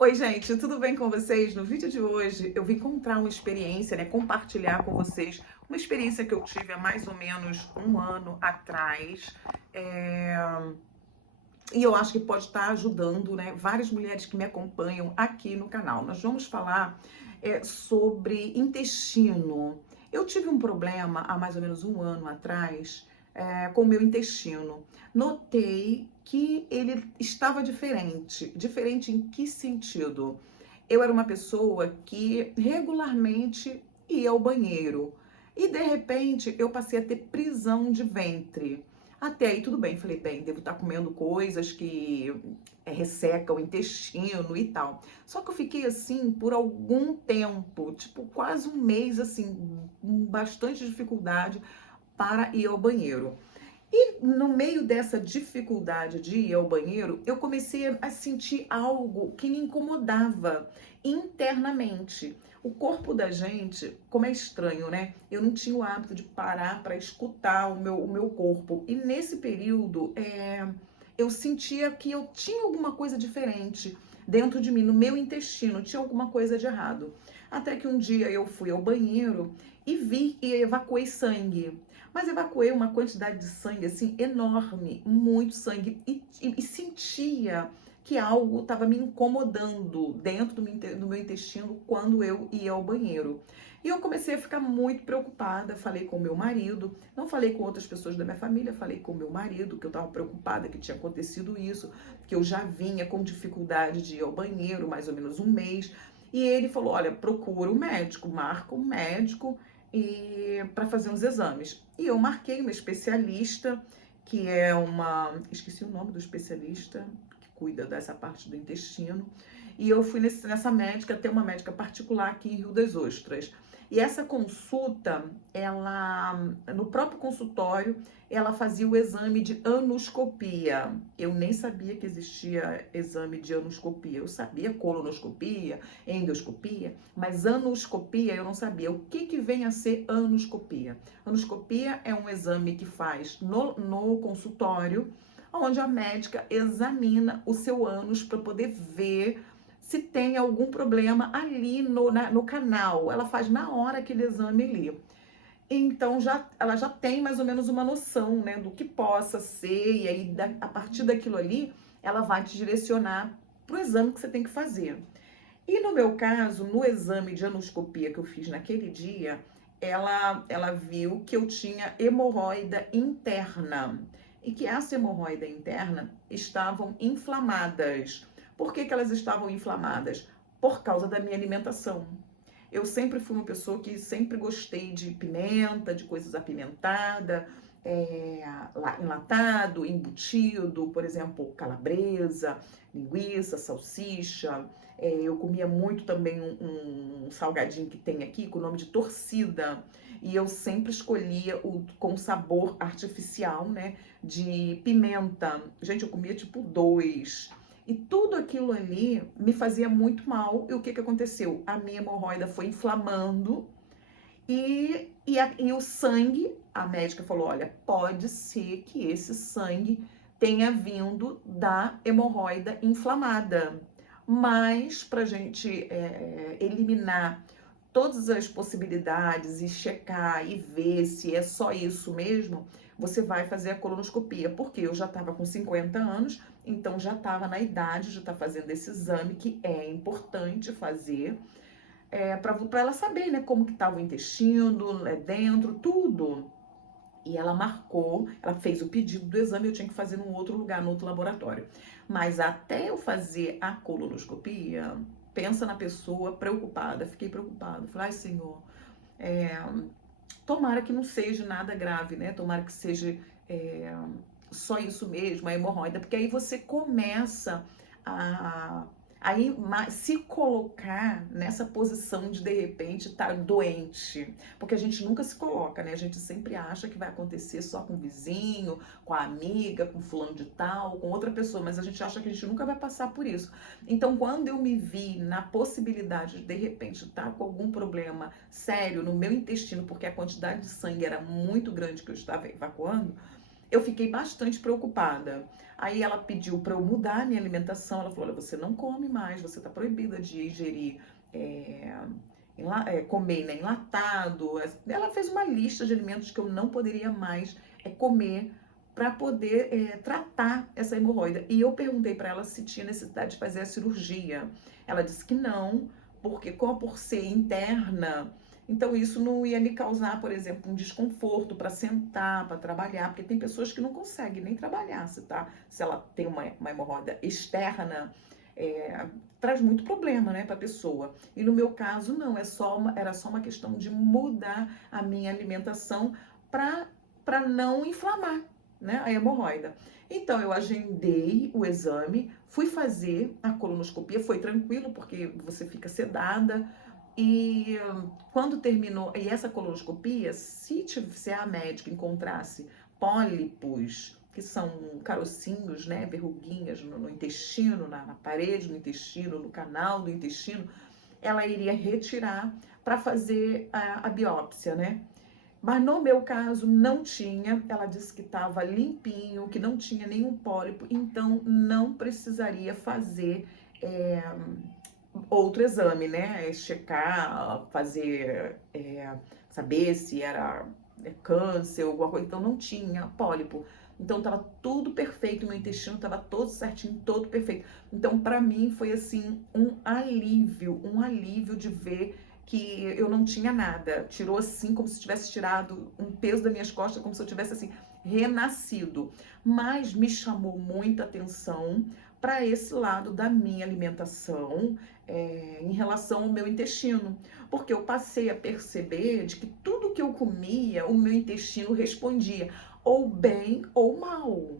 Oi, gente, tudo bem com vocês? No vídeo de hoje eu vim contar uma experiência, né? Compartilhar com vocês uma experiência que eu tive há mais ou menos um ano atrás. É, E eu acho que pode estar ajudando, né? Várias mulheres que me acompanham aqui no canal. Nós vamos falar sobre intestino. Eu tive um problema há mais ou menos um ano atrás com o meu intestino. Notei que ele estava diferente. Diferente em que sentido? Eu era uma pessoa que regularmente ia ao banheiro e de repente eu passei a ter prisão de ventre. Até aí tudo bem, falei, bem, devo estar comendo coisas que ressecam o intestino e tal. Só que eu fiquei assim por algum tempo, tipo quase um mês assim, com bastante dificuldade para ir ao banheiro. E no meio dessa dificuldade de ir ao banheiro, eu comecei a sentir algo que me incomodava internamente. O corpo da gente, como é estranho, né? Eu não tinha o hábito de parar para escutar o meu corpo. E nesse período, eu sentia que eu tinha alguma coisa diferente dentro de mim, no meu intestino, tinha alguma coisa de errado. Até que um dia eu fui ao banheiro e vi e evacuei sangue. Mas evacuei uma quantidade de sangue assim enorme, muito sangue, e sentia que algo estava me incomodando dentro do meu intestino quando eu ia ao banheiro. E eu comecei a ficar muito preocupada. Falei com meu marido, não falei com outras pessoas da minha família, falei com meu marido, que eu estava preocupada que tinha acontecido isso, que eu já vinha com dificuldade de ir ao banheiro, mais ou menos um mês. E ele falou: olha, procura o médico, marca um médico e para fazer uns exames. E eu marquei uma especialista, que é uma, esqueci o nome do especialista que cuida dessa parte do intestino. E eu fui nessa médica, tem uma médica particular aqui em Rio das Ostras. E essa consulta, ela, no próprio consultório, ela fazia o exame de anoscopia. Eu nem sabia que existia exame de anoscopia. Eu sabia colonoscopia, endoscopia, mas anoscopia eu não sabia. O que vem a ser anoscopia? Anoscopia é um exame que faz no consultório, onde a médica examina o seu ânus para poder ver se tem algum problema ali no canal. Ela faz na hora aquele exame ali. Então ela já tem mais ou menos uma noção, né, do que possa ser, e aí a partir daquilo ali, ela vai te direcionar para o exame que você tem que fazer. E no meu caso, no exame de anoscopia que eu fiz naquele dia, ela viu que eu tinha hemorroida interna e que essa hemorroida interna estavam inflamadas. Por que elas estavam inflamadas? Por causa da minha alimentação. Eu sempre fui uma pessoa que sempre gostei de pimenta, de coisas apimentadas, é, enlatado, embutido, por exemplo, calabresa, linguiça, salsicha. Eu comia muito também um salgadinho que tem aqui com o nome de torcida. E eu sempre escolhia o com sabor artificial, né? De pimenta. Gente, eu comia tipo dois. E tudo aquilo ali me fazia muito mal. E o que aconteceu? A minha hemorroida foi inflamando e o sangue, a médica falou: olha, pode ser que esse sangue tenha vindo da hemorroida inflamada. Mas para a gente eliminar todas as possibilidades e checar e ver se é só isso mesmo, você vai fazer a colonoscopia, porque eu já estava com 50 anos, então já estava na idade de estar fazendo esse exame, que é importante fazer, para ela saber, né, como que estava o intestino, dentro, tudo. E ela marcou, ela fez o pedido do exame, eu tinha que fazer num outro lugar, num outro laboratório. Mas até eu fazer a colonoscopia, pensa na pessoa preocupada, fiquei preocupada. Falei, ai Senhor, é, tomara que não seja nada grave, né? Tomara que seja é, só isso mesmo, a hemorroida, porque aí você começa a aí se colocar nessa posição de repente estar doente, porque a gente nunca se coloca, né? A gente sempre acha que vai acontecer só com o vizinho, com a amiga, com fulano de tal, com outra pessoa, mas a gente acha que a gente nunca vai passar por isso. Então, quando eu me vi na possibilidade de repente estar com algum problema sério no meu intestino, porque a quantidade de sangue era muito grande que eu estava evacuando, eu fiquei bastante preocupada. Aí ela pediu para eu mudar a minha alimentação. Ela falou: olha, você não come mais, você está proibida de ingerir, comer, né, enlatado. Ela fez uma lista de alimentos que eu não poderia mais comer para poder tratar essa hemorroida. E eu perguntei para ela se tinha necessidade de fazer a cirurgia. Ela disse que não, porque por ser interna, então isso não ia me causar, por exemplo, um desconforto para sentar, para trabalhar, porque tem pessoas que não conseguem nem trabalhar, se ela tem uma hemorroida externa, traz muito problema, né, para a pessoa. E no meu caso não, era só uma questão de mudar a minha alimentação para não inflamar, né, a hemorroida. Então eu agendei o exame, fui fazer a colonoscopia, foi tranquilo porque você fica sedada. E quando terminou, e essa colonoscopia, se a médica encontrasse pólipos, que são carocinhos, né, verruguinhas no intestino, na parede do intestino, no canal do intestino, ela iria retirar para fazer a biópsia, né? Mas no meu caso não tinha, ela disse que estava limpinho, que não tinha nenhum pólipo, então não precisaria fazer outro exame, né? Checar, fazer, saber se era câncer ou alguma coisa. Então não tinha pólipo. Então tava tudo perfeito, meu intestino tava todo certinho, todo perfeito. Então para mim foi assim um alívio de ver que eu não tinha nada. Tirou assim como se tivesse tirado um peso das minhas costas, como se eu tivesse assim renascido. Mas me chamou muita atenção para esse lado da minha alimentação, em relação ao meu intestino, porque eu passei a perceber de que tudo que eu comia, o meu intestino respondia, ou bem ou mal.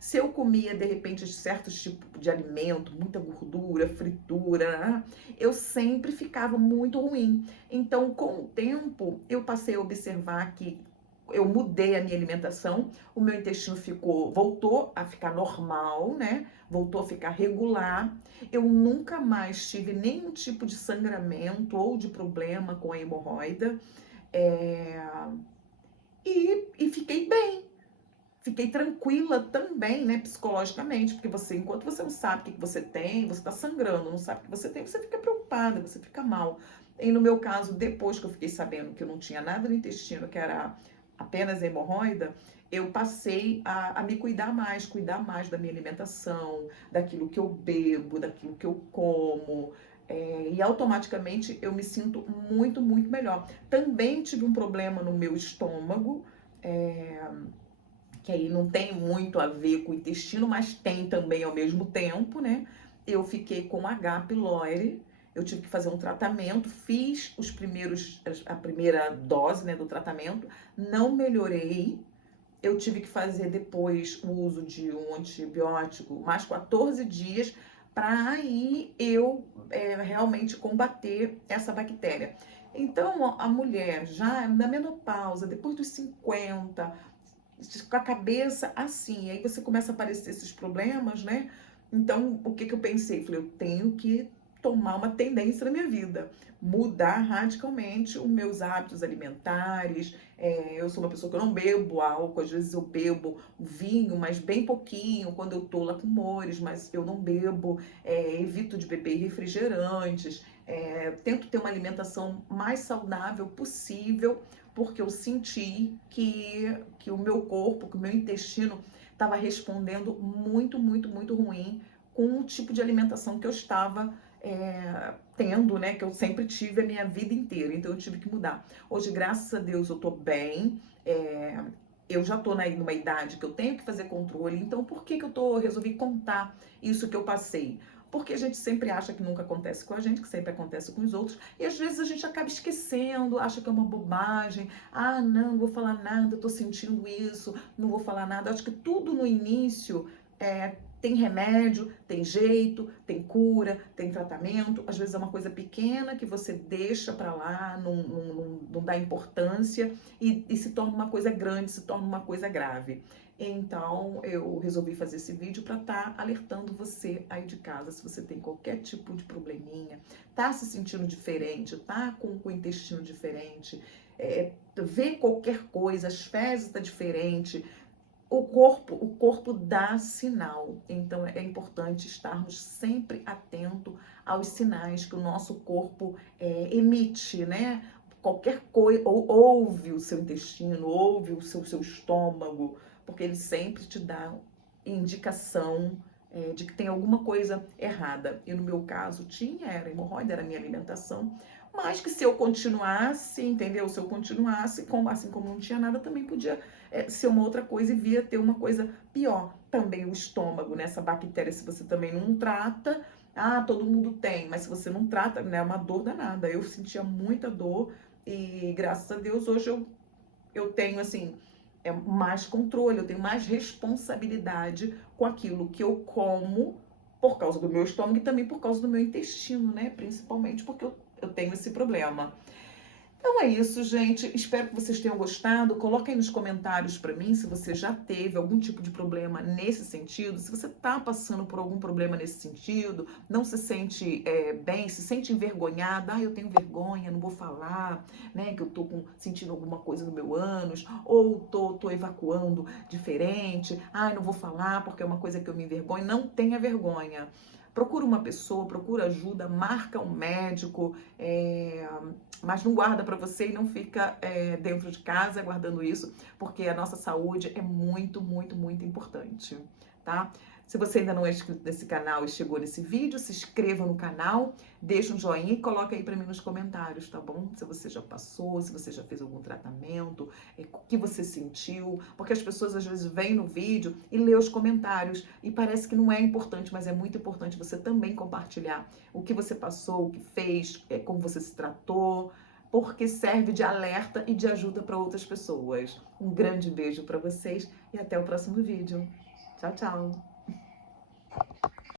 Se eu comia, de repente, certos tipos de alimento, muita gordura, fritura, né, eu sempre ficava muito ruim. Então, com o tempo, eu passei a observar que eu mudei a minha alimentação, o meu intestino voltou a ficar normal, né? Voltou a ficar regular. Eu nunca mais tive nenhum tipo de sangramento ou de problema com a hemorroida. É, e fiquei bem. Fiquei tranquila também, né, psicologicamente, porque enquanto você não sabe o que você tem, você tá sangrando, não sabe o que você tem, você fica preocupada, você fica mal. E no meu caso, depois que eu fiquei sabendo que eu não tinha nada no intestino, que era apenas hemorroida, eu passei a me cuidar mais da minha alimentação, daquilo que eu bebo, daquilo que eu como. E automaticamente eu me sinto muito, muito melhor. Também tive um problema no meu estômago, é, que aí não tem muito a ver com o intestino, mas tem também ao mesmo tempo, né? Eu fiquei com H. pylori, eu tive que fazer um tratamento, fiz a primeira dose, né, do tratamento, não melhorei. Eu tive que fazer depois o uso de um antibiótico mais 14 dias para aí eu realmente combater essa bactéria. Então, a mulher já na menopausa, depois dos 50, com a cabeça assim, aí você começa a aparecer esses problemas, né? Então, o que que eu pensei? Falei, eu tenho que tomar uma tendência na minha vida, mudar radicalmente os meus hábitos alimentares. Eu sou uma pessoa que eu não bebo álcool, às vezes eu bebo vinho, mas bem pouquinho, quando eu tô lá com humores, mas eu não bebo, evito de beber refrigerantes, tento ter uma alimentação mais saudável possível, porque eu senti que o meu corpo, que o meu intestino estava respondendo muito, muito, muito ruim com o tipo de alimentação que eu estava tendo, né? Que eu sempre tive a minha vida inteira. Então eu tive que mudar. Hoje, graças a Deus, eu tô bem. Eu já tô numa idade que eu tenho que fazer controle. Então, por que que resolvi contar isso que eu passei? Porque a gente sempre acha que nunca acontece com a gente, que sempre acontece com os outros, e às vezes a gente acaba esquecendo, acha que é uma bobagem. Ah, não vou falar nada, tô sentindo isso, não vou falar nada. Acho que tudo no início tem remédio, tem jeito, tem cura, tem tratamento. Às vezes é uma coisa pequena que você deixa pra lá, não dá importância e se torna uma coisa grande, se torna uma coisa grave. Então eu resolvi fazer esse vídeo para estar alertando você aí de casa, se você tem qualquer tipo de probleminha, tá se sentindo diferente, tá com o intestino diferente, vê qualquer coisa, as fezes tá diferente, o corpo dá sinal, então é importante estarmos sempre atento aos sinais que o nosso corpo emite, né? Qualquer coisa, ou ouve o seu intestino, ouve o seu estômago, porque ele sempre te dá indicação de que tem alguma coisa errada. E no meu caso era hemorroida, era a minha alimentação, mas que se eu continuasse, entendeu? Se eu continuasse, assim como não tinha nada, também podia ser uma outra coisa e via ter uma coisa pior. Também o estômago, né? Essa bactéria, se você também não trata, todo mundo tem, mas se você não trata, né, é uma dor danada. Eu sentia muita dor e graças a Deus hoje eu tenho assim mais controle, eu tenho mais responsabilidade com aquilo que eu como por causa do meu estômago e também por causa do meu intestino, né? Principalmente porque eu tenho esse problema. Então é isso, gente. Espero que vocês tenham gostado. Coloquem nos comentários para mim se você já teve algum tipo de problema nesse sentido, se você está passando por algum problema nesse sentido, não se sente bem, se sente envergonhada. Eu tenho vergonha, não vou falar, né, que eu tô sentindo alguma coisa no meu ânus, ou tô evacuando diferente. Não vou falar porque é uma coisa que eu me envergonho. Não tenha vergonha. Procura uma pessoa, procura ajuda, marca um médico, mas não guarda para você e não fica dentro de casa guardando isso, porque a nossa saúde é muito, muito, muito importante, tá? Se você ainda não é inscrito nesse canal e chegou nesse vídeo, se inscreva no canal, deixa um joinha e coloca aí para mim nos comentários, tá bom? Se você já passou, se você já fez algum tratamento, o que você sentiu, porque as pessoas às vezes vêm no vídeo e lê os comentários e parece que não é importante, mas é muito importante você também compartilhar o que você passou, o que fez, como você se tratou, porque serve de alerta e de ajuda para outras pessoas. Um grande beijo para vocês e até o próximo vídeo. Tchau, tchau!